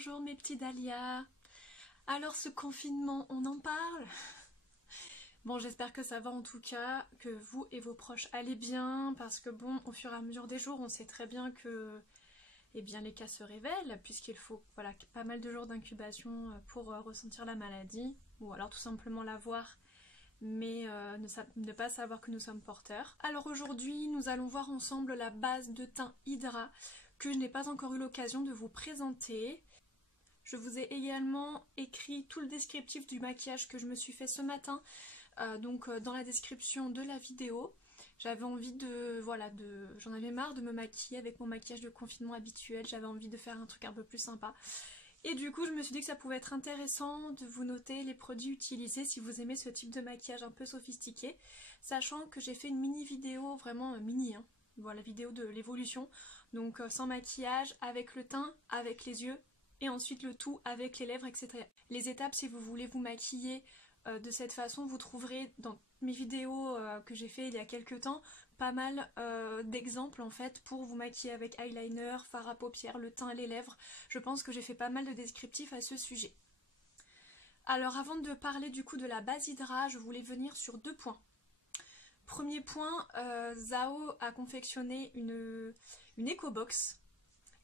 bonjour mes petits dahlias. Alors ce confinement, on en parle? Bon, j'espère que ça va en tout cas, que vous et vos proches allez bien, parce que bon, au fur et à mesure des jours, on sait très bien que eh bien, les cas se révèlent, puisqu'il faut voilà, pas mal de jours d'incubation pour ressentir la maladie, ou alors tout simplement la voir, mais ne pas savoir que nous sommes porteurs. Alors aujourd'hui, nous allons voir ensemble la base de teint Hydra, que je n'ai pas encore eu l'occasion de vous présenter. Je vous ai également écrit tout le descriptif du maquillage que je me suis fait ce matin, dans la description de la vidéo. J'avais envie j'en avais marre de me maquiller avec mon maquillage de confinement habituel, j'avais envie de faire un truc un peu plus sympa. Et du coup je me suis dit que ça pouvait être intéressant de vous noter les produits utilisés si vous aimez ce type de maquillage un peu sophistiqué, sachant que j'ai fait une mini vidéo, vraiment mini, hein. Voilà, vidéo de l'évolution, donc sans maquillage, avec le teint, avec les yeux, et ensuite le tout avec les lèvres, etc. Les étapes, si vous voulez vous maquiller de cette façon, vous trouverez dans mes vidéos que j'ai fait il y a quelques temps pas mal d'exemples en fait pour vous maquiller avec eyeliner, fard à paupières, le teint, les lèvres. Je pense que j'ai fait pas mal de descriptifs à ce sujet. Alors avant de parler du coup de la base Hydra, je voulais venir sur deux points. Premier point, Zao a confectionné une éco-box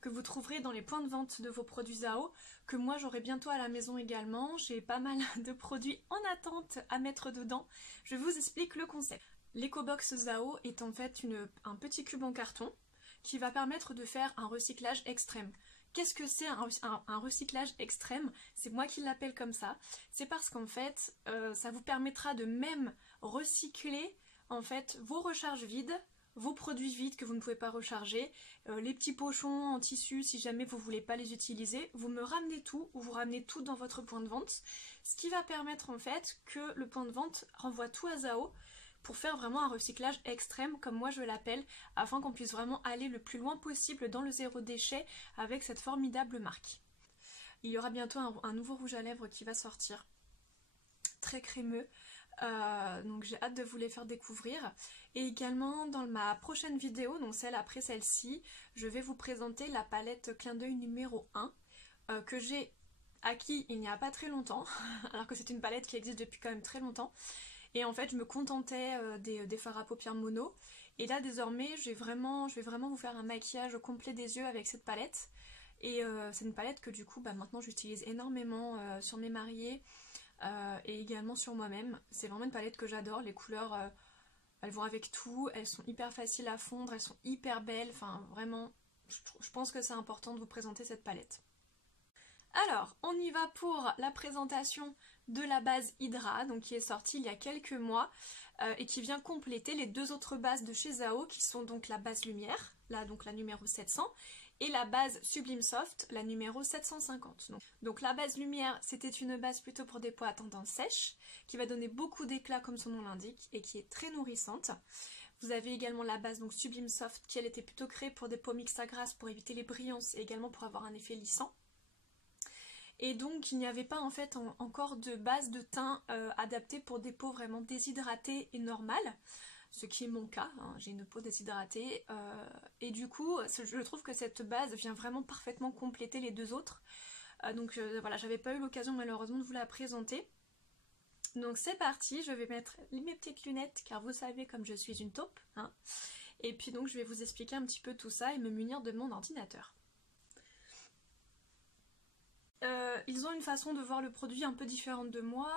que vous trouverez dans les points de vente de vos produits Zao, que moi j'aurai bientôt à la maison également. J'ai pas mal de produits en attente à mettre dedans. Je vous explique le concept. L'EcoBox Zao est en fait un petit cube en carton qui va permettre de faire un recyclage extrême. Qu'est-ce que c'est un recyclage extrême? C'est moi qui l'appelle comme ça. C'est parce qu'en fait, ça vous permettra de même recycler en fait vos recharges vides, vos produits vides que vous ne pouvez pas recharger, les petits pochons en tissu si jamais vous ne voulez pas les utiliser, vous me ramenez tout ou vous ramenez tout dans votre point de vente, ce qui va permettre en fait que le point de vente renvoie tout à Zao pour faire vraiment un recyclage extrême comme moi je l'appelle, afin qu'on puisse vraiment aller le plus loin possible dans le zéro déchet avec cette formidable marque. Il y aura bientôt un nouveau rouge à lèvres qui va sortir, très crémeux. Donc j'ai hâte de vous les faire découvrir. Et également dans ma prochaine vidéo, donc celle après celle-ci, je vais vous présenter la palette Clin d'œil numéro 1 que j'ai acquis il n'y a pas très longtemps, alors que c'est une palette qui existe depuis quand même très longtemps. Et en fait je me contentais des fards à paupières mono. Et là désormais je vais vraiment vous faire un maquillage complet des yeux avec cette palette. Et c'est une palette que du coup maintenant j'utilise énormément sur mes mariés. Et également sur moi-même. C'est vraiment une palette que j'adore, les couleurs elles vont avec tout, elles sont hyper faciles à fondre, elles sont hyper belles, enfin vraiment je pense que c'est important de vous présenter cette palette. Alors, on y va pour la présentation de la base Hydra, donc qui est sortie il y a quelques mois et qui vient compléter les deux autres bases de chez Zao qui sont donc la base lumière, là donc la numéro 700, et la base Sublime Soft, la numéro 750. Donc la base lumière, c'était une base plutôt pour des peaux à tendance sèche, qui va donner beaucoup d'éclat comme son nom l'indique et qui est très nourrissante. Vous avez également la base donc Sublime Soft qui elle était plutôt créée pour des peaux mixtes à grasses pour éviter les brillances et également pour avoir un effet lissant. Et donc il n'y avait pas en fait encore de base de teint adaptée pour des peaux vraiment déshydratées et normales, ce qui est mon cas, hein, j'ai une peau déshydratée, et du coup je trouve que cette base vient vraiment parfaitement compléter les deux autres, voilà, j'avais pas eu l'occasion malheureusement de vous la présenter. Donc c'est parti, je vais mettre mes petites lunettes car vous savez comme je suis une taupe, hein, et puis donc je vais vous expliquer un petit peu tout ça et me munir de mon ordinateur. Ils ont une façon de voir le produit un peu différente de moi,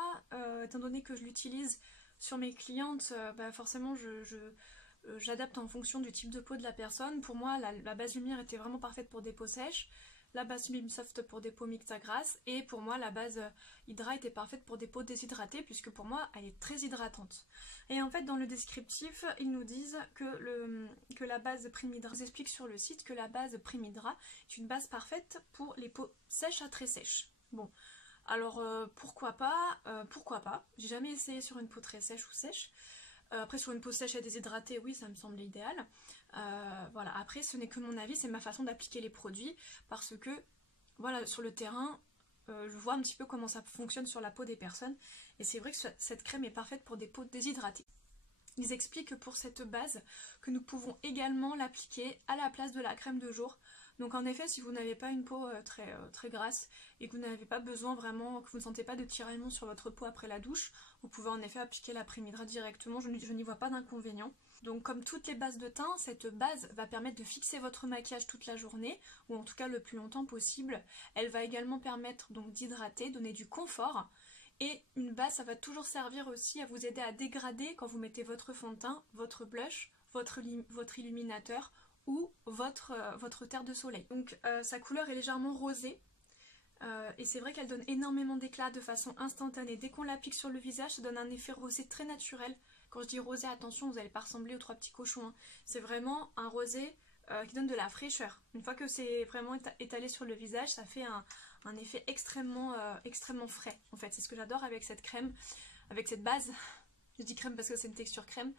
étant donné que je l'utilise sur mes clientes, forcément j'adapte en fonction du type de peau de la personne. Pour moi la base lumière était vraiment parfaite pour des peaux sèches, la base Sublime Soft pour des peaux mixtes à grasses, et pour moi la base Hydra était parfaite pour des peaux déshydratées puisque pour moi elle est très hydratante. Et en fait dans le descriptif ils nous disent que la base Prime Hydra, ils expliquent sur le site que la base Prime Hydra est une base parfaite pour les peaux sèches à très sèches. Bon, alors pourquoi pas, j'ai jamais essayé sur une peau très sèche ou sèche. Après sur une peau sèche et déshydratée, oui ça me semble idéal. Voilà, après ce n'est que mon avis, c'est ma façon d'appliquer les produits parce que voilà, sur le terrain je vois un petit peu comment ça fonctionne sur la peau des personnes et c'est vrai que cette crème est parfaite pour des peaux déshydratées. Ils expliquent pour cette base que nous pouvons également l'appliquer à la place de la crème de jour. Donc en effet, si vous n'avez pas une peau très grasse et que vous n'avez pas besoin vraiment, que vous ne sentez pas de tiraillement sur votre peau après la douche, vous pouvez en effet appliquer la Prémydra directement, je n'y vois pas d'inconvénient. Donc comme toutes les bases de teint, cette base va permettre de fixer votre maquillage toute la journée, ou en tout cas le plus longtemps possible. Elle va également permettre donc d'hydrater, donner du confort. Et une base, ça va toujours servir aussi à vous aider à dégrader quand vous mettez votre fond de teint, votre blush, votre illuminateur ou votre terre de soleil. Donc sa couleur est légèrement rosée. Et c'est vrai qu'elle donne énormément d'éclat de façon instantanée. Dès qu'on l'applique sur le visage, ça donne un effet rosé très naturel. Quand je dis rosé, attention, vous n'allez pas ressembler aux 3 petits cochons. Hein. C'est vraiment un rosé qui donne de la fraîcheur. Une fois que c'est vraiment étalé sur le visage, ça fait un effet extrêmement frais. En fait, c'est ce que j'adore avec cette crème, avec cette base. Je dis crème parce que c'est une texture crème.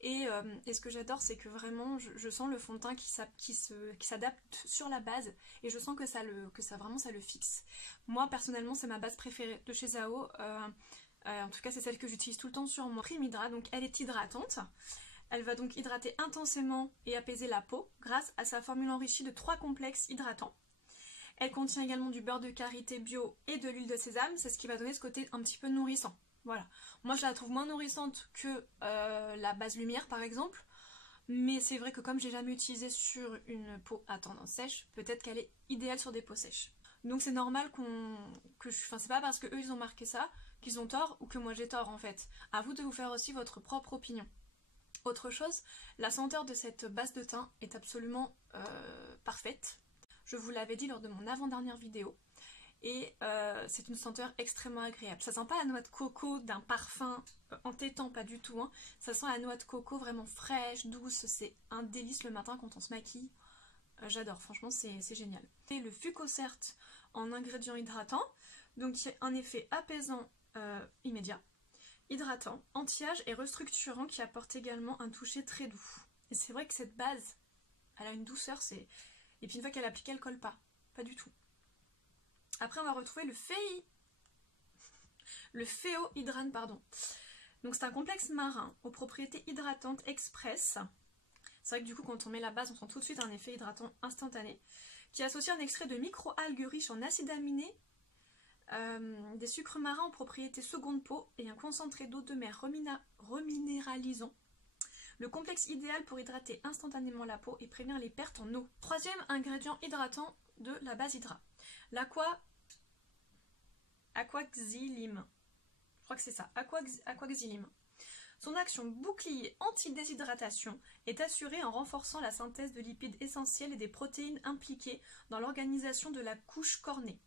Et ce que j'adore, c'est que vraiment, je sens le fond de teint qui s'adapte sur la base. Et je sens que ça le fixe. Moi, personnellement, c'est ma base préférée de chez Zao. En tout cas, c'est celle que j'utilise tout le temps sur moi. Prémydra, donc elle est hydratante. Elle va donc hydrater intensément et apaiser la peau grâce à sa formule enrichie de 3 complexes hydratants. Elle contient également du beurre de karité bio et de l'huile de sésame. C'est ce qui va donner ce côté un petit peu nourrissant. Voilà. Moi, je la trouve moins nourrissante que la base lumière, par exemple. Mais c'est vrai que comme j'ai jamais utilisé sur une peau à tendance sèche, peut-être qu'elle est idéale sur des peaux sèches. Donc c'est normal c'est pas parce que eux ils ont marqué ça qu'ils ont tort ou que moi j'ai tort en fait. À vous de vous faire aussi votre propre opinion. Autre chose, la senteur de cette base de teint est absolument parfaite. Je vous l'avais dit lors de mon avant-dernière vidéo. Et c'est une senteur extrêmement agréable. Ça sent pas la noix de coco d'un parfum entêtant, pas du tout. Hein. Ça sent la noix de coco vraiment fraîche, douce. C'est un délice le matin quand on se maquille. J'adore, franchement c'est génial. Et le Fucocert en ingrédient hydratant. Donc il y a un effet apaisant immédiat, hydratant, anti-âge et restructurant qui apporte également un toucher très doux. Et c'est vrai que cette base, elle a une douceur, et puis une fois qu'elle est appliquée, elle colle pas. Pas du tout. Après, on va retrouver le Féo Hydrane, pardon. Donc c'est un complexe marin aux propriétés hydratantes express. C'est vrai que du coup, quand on met la base, on sent tout de suite un effet hydratant instantané, qui associe un extrait de micro-algues riches en acides aminés, des sucres marins aux propriétés seconde peau et un concentré d'eau de mer reminéralisant. Le complexe idéal pour hydrater instantanément la peau et prévenir les pertes en eau. Troisième ingrédient hydratant de la base Hydra. Aquaxylime. Je crois que c'est ça. Aquaxylime. Son action bouclier anti-déshydratation est assurée en renforçant la synthèse de lipides essentiels et des protéines impliquées dans l'organisation de la couche cornée.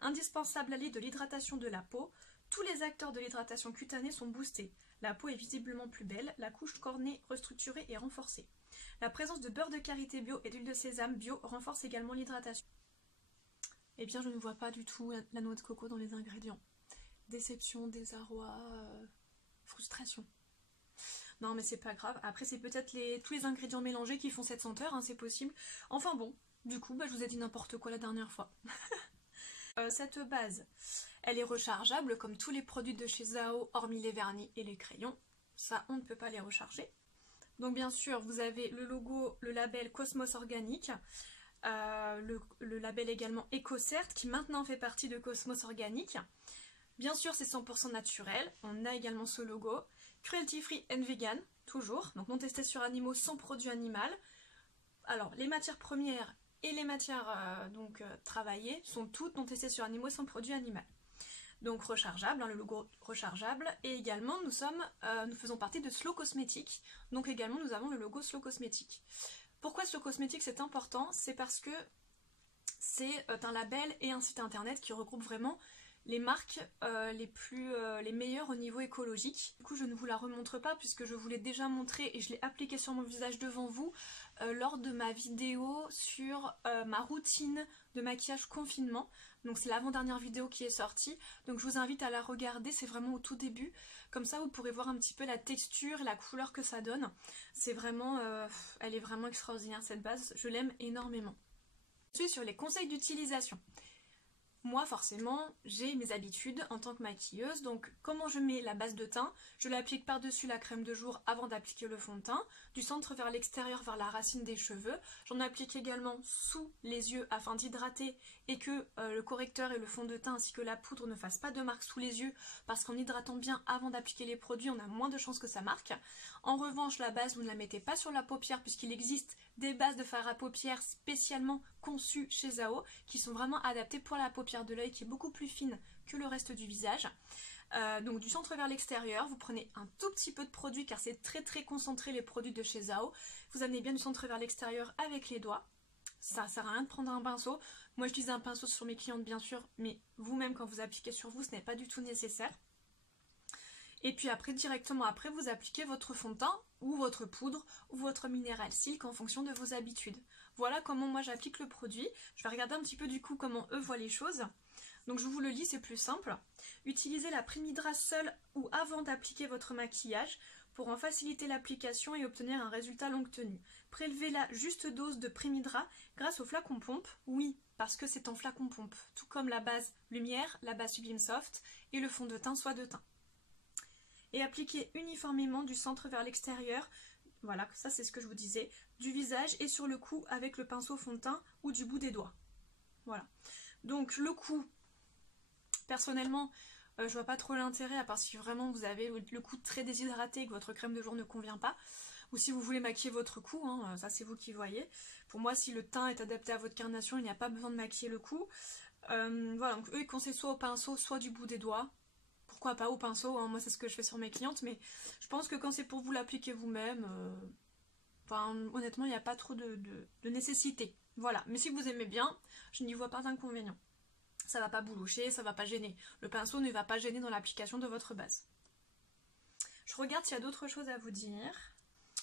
Indispensable allié de l'hydratation de la peau, tous les acteurs de l'hydratation cutanée sont boostés. La peau est visiblement plus belle, la couche cornée restructurée et renforcée. La présence de beurre de karité bio et d'huile de sésame bio renforce également l'hydratation. Eh bien, je ne vois pas du tout la noix de coco dans les ingrédients. Déception, désarroi, frustration. Non, mais c'est pas grave. Après, c'est peut-être tous les ingrédients mélangés qui font cette senteur, hein, c'est possible. Enfin bon, du coup, je vous ai dit n'importe quoi la dernière fois. Cette base, elle est rechargeable comme tous les produits de chez Zao, hormis les vernis et les crayons. Ça, on ne peut pas les recharger. Donc bien sûr, vous avez le logo, le label Cosmos Organique, le label également EcoCert qui maintenant fait partie de Cosmos Organique. Bien sûr, c'est 100% naturel. On a également ce logo. Cruelty free and vegan, toujours. Donc non testé sur animaux, sans produit animal. Alors, les matières premières et les matières travaillées sont toutes non testées sur animaux, sans produit animal. Donc rechargeable, hein, le logo rechargeable. Et également, nous faisons partie de Slow Cosmétique. Donc également, nous avons le logo Slow Cosmétique. Pourquoi Slow Cosmétique c'est important? C'est parce que c'est un label et un site internet qui regroupe vraiment les marques les meilleures au niveau écologique. Du coup, je ne vous la remontre pas puisque je vous l'ai déjà montré et je l'ai appliqué sur mon visage devant vous lors de ma vidéo sur ma routine de maquillage confinement. Donc c'est l'avant-dernière vidéo qui est sortie. Donc je vous invite à la regarder, c'est vraiment au tout début. Comme ça, vous pourrez voir un petit peu la texture et la couleur que ça donne. C'est vraiment, elle est vraiment extraordinaire cette base, je l'aime énormément. Ensuite, sur les conseils d'utilisation. moi forcément j'ai mes habitudes en tant que maquilleuse, donc comment je mets la base de teint, je l'applique par-dessus la crème de jour avant d'appliquer le fond de teint, du centre vers l'extérieur vers la racine des cheveux, j'en applique également sous les yeux afin d'hydrater et que le correcteur et le fond de teint ainsi que la poudre ne fassent pas de marque sous les yeux, parce qu'en hydratant bien avant d'appliquer les produits on a moins de chances que ça marque. En revanche la base vous ne la mettez pas sur la paupière puisqu'il existe des bases de fard à paupières spécialement conçues chez Zao qui sont vraiment adaptées pour la paupière de l'œil qui est beaucoup plus fine que le reste du visage. Donc du centre vers l'extérieur, vous prenez un tout petit peu de produit car c'est très concentré les produits de chez Zao. Vous amenez bien du centre vers l'extérieur avec les doigts. Ça sert à rien de prendre un pinceau. Moi j'utilise un pinceau sur mes clientes bien sûr, mais vous-même quand vous appliquez sur vous ce n'est pas du tout nécessaire. Et puis après, directement après, vous appliquez votre fond de teint ou votre poudre ou votre minéral silk en fonction de vos habitudes. Voilà comment moi j'applique le produit. Je vais regarder un petit peu du coup comment eux voient les choses. Donc je vous le lis, c'est plus simple. Utilisez la Primidra seule ou avant d'appliquer votre maquillage pour en faciliter l'application et obtenir un résultat longue tenue. Prélevez la juste dose de Primidra grâce au flacon pompe. Oui, parce que c'est en flacon pompe, tout comme la base lumière, la base Sublime Soft et le fond de teint soie de teint. Et appliquez uniformément du centre vers l'extérieur, voilà, ça c'est ce que je vous disais, du visage et sur le cou avec le pinceau fond de teint ou du bout des doigts. Voilà. Donc le cou, personnellement, je vois pas trop l'intérêt, à part si vraiment vous avez le cou très déshydraté et que votre crème de jour ne convient pas, ou si vous voulez maquiller votre cou, hein, ça c'est vous qui voyez. Pour moi, si le teint est adapté à votre carnation, il n'y a pas besoin de maquiller le cou. Voilà, donc eux ils conseillent soit au pinceau, soit du bout des doigts. Pourquoi pas au pinceau, hein, moi c'est ce que je fais sur mes clientes, mais je pense que quand c'est pour vous l'appliquer vous-même, honnêtement il n'y a pas trop de nécessité. Voilà, mais si vous aimez bien, je n'y vois pas d'inconvénient. Ça va pas boulocher, ça va pas gêner. Le pinceau ne va pas gêner dans l'application de votre base. Je regarde s'il y a d'autres choses à vous dire.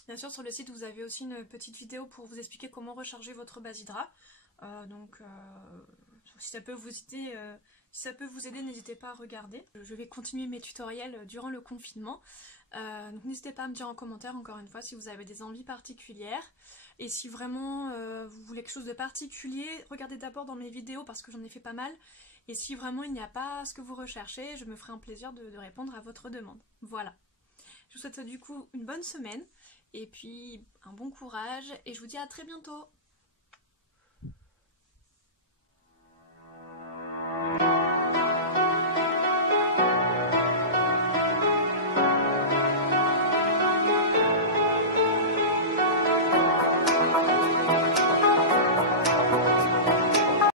Bien sûr sur le site vous avez aussi une petite vidéo pour vous expliquer comment recharger votre base Hydra. Si ça peut vous aider, n'hésitez pas à regarder. Je vais continuer mes tutoriels durant le confinement. Donc n'hésitez pas à me dire en commentaire encore une fois si vous avez des envies particulières. Et si vraiment vous voulez quelque chose de particulier, regardez d'abord dans mes vidéos parce que j'en ai fait pas mal. Et si vraiment il n'y a pas ce que vous recherchez, je me ferai un plaisir de répondre à votre demande. Voilà. Je vous souhaite du coup une bonne semaine et puis un bon courage et je vous dis à très bientôt.